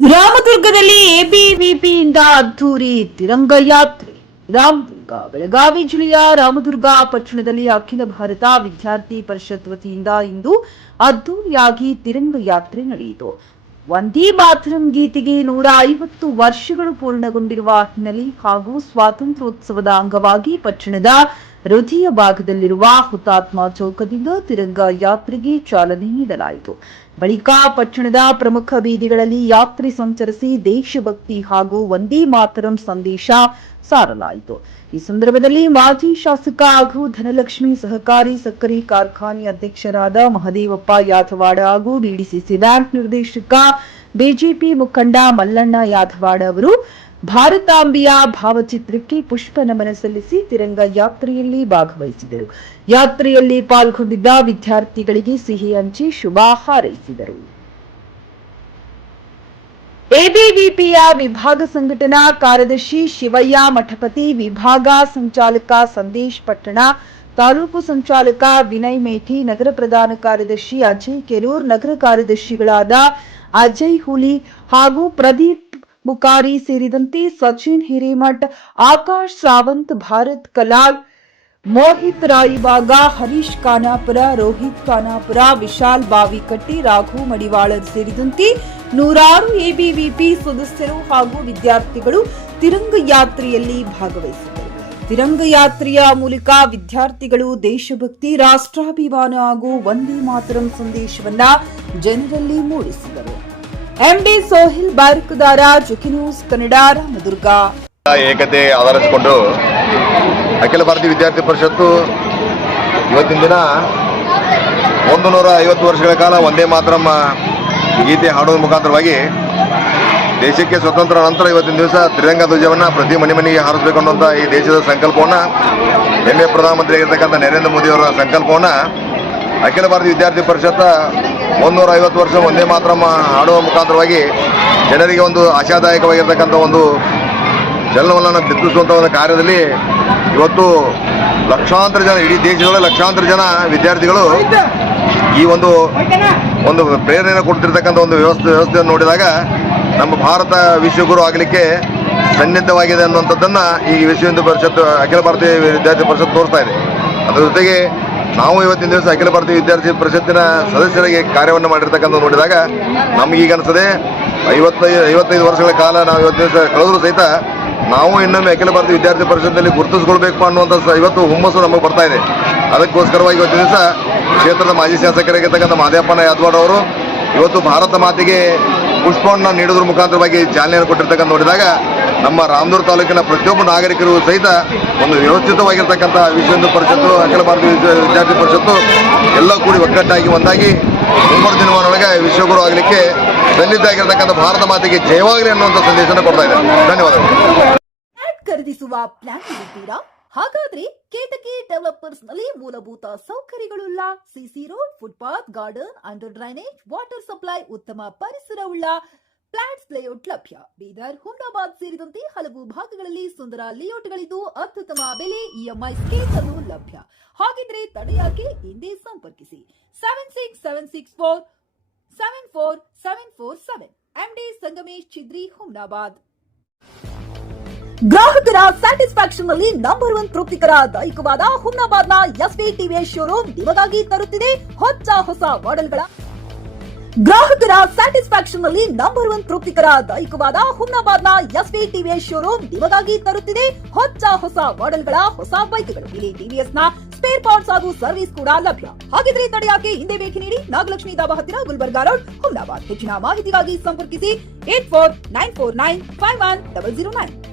ರಾಮದುರ್ಗದಲ್ಲಿ ಎಬಿವಿಪಿಯಿಂದ ಅದ್ದೂರಿ ತಿರಂಗ ಯಾತ್ರೆ. ರಾಮದುರ್ಗ ಬೆಳಗಾವಿ ಜಿಲ್ಲೆಯ ರಾಮದುರ್ಗ ಪಟ್ಟಣದಲ್ಲಿ ಅಖಿಲ ಭಾರತ ವಿದ್ಯಾರ್ಥಿ ಪರಿಷತ್ ವತಿಯಿಂದ ಇಂದು ಅದ್ದೂರಿಯಾಗಿ ತಿರಂಗ ಯಾತ್ರೆ ನಡೆಯಿತು. ವಂದೇ ಮಾತರಂ ಗೀತೆಗೆ 150 ವರ್ಷಗಳು ಪೂರ್ಣಗೊಂಡಿರುವ ಹಿನ್ನೆಲೆ ಹಾಗೂ ಸ್ವಾತಂತ್ರ್ಯೋತ್ಸವದ ಅಂಗವಾಗಿ ಪಟ್ಟಣದ ಹೃದಯ ಭಾಗದಲ್ಲಿರುವ ಹುತಾತ್ಮ ಚೌಕದಿಂದ ತಿರಂಗ ಯಾತ್ರೆಗೆ ಚಾಲನೆ ನೀಡಲಾಯಿತು. ಬಳಿಕ ಪಟ್ಟಣದ ಪ್ರಮುಖ ಬೀದಿಗಳಲ್ಲಿ ಯಾತ್ರೆ ಸಂಚರಿಸಿ ದೇಶಭಕ್ತಿ ಹಾಗೂ ವಂದೇ ಮಾತರಂ ಸಂದೇಶ ಸಾರಲಾಯಿತು. ಈ ಸಂದರ್ಭದಲ್ಲಿ ಮಾಜಿ ಶಾಸಕ ಹಾಗೂ ಧನಲಕ್ಷ್ಮಿ ಸಹಕಾರಿ ಸಕ್ಕರೆ ಕಾರ್ಖಾನೆ ಅಧ್ಯಕ್ಷರಾದ ಮಹದೇವಪ್ಪ ಯಾದವಾಡ ಹಾಗೂ ಬಿಡಿಸಿಸಿ ಬ್ಯಾಂಕ್ ನಿರ್ದೇಶಕ ಬಿಜೆಪಿ ಮುಖಂಡ ಮಲ್ಲಣ್ಣ ಯಾದವಾಡ ಅವರು ಭಾರತಾಂಬೆಯ ಭಾವಚಿತ್ರಕ್ಕೆ ಪುಷ್ಪ ನಮನ ಸಲ್ಲಿಸಿ ತಿರಂಗ ಯಾತ್ರೆಯಲ್ಲಿ ಭಾಗವಹಿಸಿದರು. ಯಾತ್ರೆಯಲ್ಲಿ ಪಾಲ್ಗೊಂಡಿದ್ದ ವಿದ್ಯಾರ್ಥಿಗಳಿಗೆ ಸಿಹಿ ಹಂಚಿ ಶುಭ ಹಾರೈಸಿದರು. ಎಬಿವಿಪಿಯ ವಿಭಾಗ ಸಂಘಟನಾ ಕಾರ್ಯದರ್ಶಿ ಶಿವಯ್ಯ ಮಠಪತಿ, ವಿಭಾಗ ಸಂಚಾಲಕ ಸಂದೇಶ್ ಪಟ್ಟಣ, ತಾಲೂಕು ಸಂಚಾಲಕ ವಿನಯ್ ಮೇಠಿ, ನಗರ ಪ್ರಧಾನ ಕಾರ್ಯದರ್ಶಿ ಅಜಯ್ ಕೆರೂರ್, ನಗರ ಕಾರ್ಯದರ್ಶಿಗಳಾದ ಅಜಯ್ ಹುಲಿ ಹಾಗೂ ಪ್ರದೀಪ್ ಮುಕಾರಿ ಸೇರಿದಂತೆ ಸಚಿನ್ ಹಿರೇಮಠ್, ಆಕಾಶ್ ಸಾವಂತ್, ಭಾರತ್ ಕಲಾಲ್, ಮೋಹಿತ್ ರಾಯಿಬಾಗ, ಹರೀಶ್ ಖಾನಾಪುರ, ರೋಹಿತ್ ಖಾನಾಪುರ, ವಿಶಾಲ್ ಬಾವಿಕಟ್ಟಿ, ರಾಘು ಮಡಿವಾಳರ್ ಸೇರಿದಂತೆ ನೂರಾರು ಎಬಿವಿಪಿ ಸದಸ್ಯರು ಹಾಗೂ ವಿದ್ಯಾರ್ಥಿಗಳು ತಿರಂಗ ಯಾತ್ರೆಯಲ್ಲಿ ಭಾಗವಹಿಸಿದರು. ತಿರಂಗ ಯಾತ್ರೆಯ ಮೂಲಕ ವಿದ್ಯಾರ್ಥಿಗಳು ದೇಶಭಕ್ತಿ, ರಾಷ್ಟ್ರಾಭಿಮಾನ ಹಾಗೂ ವಂದೇ ಮಾತರಂ ಸಂದೇಶವನ್ನ ಜನರಲ್ಲಿ ಮೂಡಿಸಿದರು. ಎಂಡಿ ಸೋಹಿಲ್ ಬಾರಕದಾರ, ಜುಕಿ ನ್ಯೂಸ್ ಕನ್ನಡ, ರಾಮದುರ್ಗ. ಏಕತೆ ಆಧರಿಸಿಕೊಂಡು ಅಖಿಲ ಭಾರತೀಯ ವಿದ್ಯಾರ್ಥಿ ಪರಿಷತ್ತು ಇವತ್ತಿನ ದಿನ 150 ವರ್ಷಗಳ ಕಾಲ ವಂದೇ ಮಾತರಂ ಗೀತೆ ಹಾಡೋದ್ರ ಮುಖಾಂತರವಾಗಿ ದೇಶಕ್ಕೆ ಸ್ವತಂತ್ರ ನಂತರ ಇವತ್ತಿನ ದಿವಸ ತ್ರಿರಂಗ ಧ್ವಜವನ್ನು ಪ್ರತಿ ಮನೆಗೆ ಹಾರಿಸಬೇಕು ಅನ್ನುವಂಥ ಈ ದೇಶದ ಸಂಕಲ್ಪವನ್ನು ಹೆಮ್ಮೆಯ ಪ್ರಧಾನಮಂತ್ರಿ ಆಗಿರ್ತಕ್ಕಂಥ ನರೇಂದ್ರ ಮೋದಿ ಅವರ ಸಂಕಲ್ಪವನ್ನು ಅಖಿಲ ಭಾರತೀಯ ವಿದ್ಯಾರ್ಥಿ ಪರಿಷತ್ 150 ವರ್ಷ ವಂದೇ ಮಾತರಂ ಹಾಡುವ ಮುಖಾಂತರವಾಗಿ ಜನರಿಗೆ ಒಂದು ಆಶಾದಾಯಕವಾಗಿರ್ತಕ್ಕಂಥ ಒಂದು ಚಲನವಲನ ಬಿತ್ತಿಸುವಂಥ ಒಂದು ಕಾರ್ಯದಲ್ಲಿ ಇವತ್ತು ಲಕ್ಷಾಂತರ ಜನ, ಇಡೀ ದೇಶದೊಳಗೆ ಲಕ್ಷಾಂತರ ಜನ ವಿದ್ಯಾರ್ಥಿಗಳು ಈ ಒಂದು ಪ್ರೇರಣೆಯನ್ನು ಕೊಡ್ತಿರ್ತಕ್ಕಂಥ ಒಂದು ವ್ಯವಸ್ಥೆಯನ್ನು ನೋಡಿದಾಗ ನಮ್ಮ ಭಾರತ ವಿಶ್ವಗುರು ಆಗಲಿಕ್ಕೆ ಸನ್ನಿದ್ಧವಾಗಿದೆ ಅನ್ನುವಂಥದ್ದನ್ನು ಈ ವಿಶ್ವ ಹಿಂದೂ ಪರಿಷತ್, ಅಖಿಲ ಭಾರತೀಯ ವಿದ್ಯಾರ್ಥಿ ಪರಿಷತ್ ತೋರಿಸ್ತಾ ಇದೆ. ಅದರ ಜೊತೆಗೆ ನಾವು ಇವತ್ತಿನ ದಿವಸ ಅಖಿಲ ಭಾರತೀಯ ವಿದ್ಯಾರ್ಥಿ ಪರಿಷತ್ತಿನ ಸದಸ್ಯರಿಗೆ ಕಾರ್ಯವನ್ನು ಮಾಡಿರ್ತಕ್ಕಂಥ ನೋಡಿದಾಗ ನಮಗೀಗ ಅನಿಸ್ತದೆ 55 ವರ್ಷಗಳ ಕಾಲ ನಾವು ಇವತ್ತಿನ ದಿವಸ ಕಳೆದರೂ ಸಹಿತ ನಾವು ಇನ್ನೊಮ್ಮೆ ಅಖಿಲ ಭಾರತೀಯ ವಿದ್ಯಾರ್ಥಿ ಪರಿಷತ್ನಲ್ಲಿ ಗುರುತಿಸ್ಕೊಳ್ಬೇಕು ಅನ್ನುವಂಥ ಇವತ್ತು ಹುಮ್ಮಸ್ಸು ನಮಗೆ ಬರ್ತಾ ಇದೆ. ಅದಕ್ಕೋಸ್ಕರವಾಗಿ ಇವತ್ತಿನ ದಿವಸ ಕ್ಷೇತ್ರದ ಮಾಜಿ ಶಾಸಕರಾಗಿರ್ತಕ್ಕಂಥ ಮಹದೇವಪ್ಪ ಯಾದವಾಡ ಅವರು ಇವತ್ತು ಭಾರತ ಮಾತೆಗೆ ಪುಷ್ಪವನ್ನು ನೀಡೋದ್ರ ಮುಖಾಂತರವಾಗಿ ಚಾಲನೆಯನ್ನು ಕೊಟ್ಟಿರ್ತಕ್ಕಂಥ ನೋಡಿದಾಗ ನಮ್ಮ ರಾಮದುರ್ಗ ತಾಲೂಕಿನ ಪ್ರತಿಯೊಬ್ಬ ನಾಗರಿಕರು ಸಹಿತ ಒಂದು ವ್ಯವಸ್ಥಿತವಾಗಿರ್ತಕ್ಕಂಥ ವಿಶ್ವ ಹಿಂದೂ ಪರಿಷತ್ತು, ಅಖಿಲ ಭಾರತೀಯ ವಿದ್ಯಾರ್ಥಿ ಪರಿಷತ್ತು ಎಲ್ಲ ಕೂಡಿ ಒಗ್ಗಟ್ಟಾಗಿ ಒಂದಾಗಿ ಮುಂಬರುವ ದಿನಮಾನೊಳಗೆ ವಿಶ್ವಗುರು ಆಗಲಿಕ್ಕೆ ಸನ್ನಿಧ ಆಗಿರ್ತಕ್ಕಂಥ ಭಾರತ ಮಾತೆಗೆ ಜಯವಾಗಲಿ ಅನ್ನುವಂಥ ಸಂದೇಶನ ಕೊಡ್ತಾ ಇದೆ. ಧನ್ಯವಾದಗಳು. ಖರೀದಿಸುವ ಪ್ಲಾನ್ ಇದ್ದೀರಾ? ಹಾಗಾದ್ರೆ ಕೇತಕಿ ಡೆವಲಪರ್ಸ್ ನಲ್ಲಿ ಮೂಲಭೂತ ಸೌಕರ್ಯಗಳುಳ್ಳ CC road, footpath, garden, under drainage, water supply, ಉತ್ತಮ ಪರಿಸರವುಳ್ಳ ಫ್ಲಾಟ್ಸ್ ಲೇಔಟ್ ಲಭ್ಯ. ಬೀದರ್, ಹುಮ್ನಾಬಾದ್ ಸೇರಿದಂತೆ ಹಲವು ಭಾಗಗಳಲ್ಲಿ ಸುಂದರ ಲೇಔಟ್ಗಳಿದ್ದು ಅತ್ಯುತ್ತಮ ಬೆಲೆ, ಇಎಂಐ ಸ್ಕೀಮ್ ಅನ್ನು ಲಭ್ಯ. ಹಾಗಿದ್ರೆ ತಡೆಯಾಕೆ? ಹಿಂದೆ ಸಂಪರ್ಕಿಸಿ 7676474747. ಎಂಡಿ ಸಂಗಮೇಶ್ ಚಿದ್ರಿ, ಹುಮ್ನಾಬಾದ್. ಗ್ರಾಹಕರ ಸ್ಯಾಟಿಸ್ಫ್ಯಾಕ್ಷನ್ ನಲ್ಲಿ ನಂಬರ್ 1 ತೃಪ್ತಿಕರ ದೈಹಿಕವಾದ ಹುಮ್ನಾಬಾದ್ನ ಎಸ್ವಿ ಟಿವಿಎಸ್ ಶೋರೂಮ್ ನಿಮಗಾಗಿ ತರುತ್ತಿದೆ ಹೊಸ ಮಾಡೆಲ್ಗಳ. ಗ್ರಾಹಕರ ಸ್ಯಾಟಿಸ್ಫ್ಯಾಕ್ಷನ್ ನಲ್ಲಿ ನಂಬರ್ 1 ತೃಪ್ತಿಕರ ದೈಹಿಕವಾದ ಹುಮ್ನಾಬಾದ್ನ ಎಸ್ವಿ ಟಿವಿಎಸ್ ಶೋರೂಮ್ ನಿಮಗಾಗಿ ತರುತ್ತಿದೆ ಹೊಸ ಮಾಡೆಲ್ಗಳ ಹೊಸ ಬೈಕ್ಗಳು. ಇಲ್ಲಿ ಟಿವಿಎಸ್ ನ ಸ್ಪೇರ್ ಪಾರ್ಟ್ಸ್ ಹಾಗೂ ಸರ್ವಿಸ್ ಕೂಡ ಲಭ್ಯ. ಹಾಗಿದ್ರೆ ತಡೆಯಾಕೆ? ಹಿಂದೆ ಭೇಟಿ ನೀಡಿ, ನಾಗಲಕ್ಷ್ಮಿ ದಾಬಾ ಹತ್ತಿರ, ಗುಲ್ಬರ್ಗಾ ರೋಡ್, ಹುಮ್ನಾಬಾದ್. ಹೆಚ್ಚಿನ ಮಾಹಿತಿಗಾಗಿ ಸಂಪರ್ಕಿಸಿ 8494951009.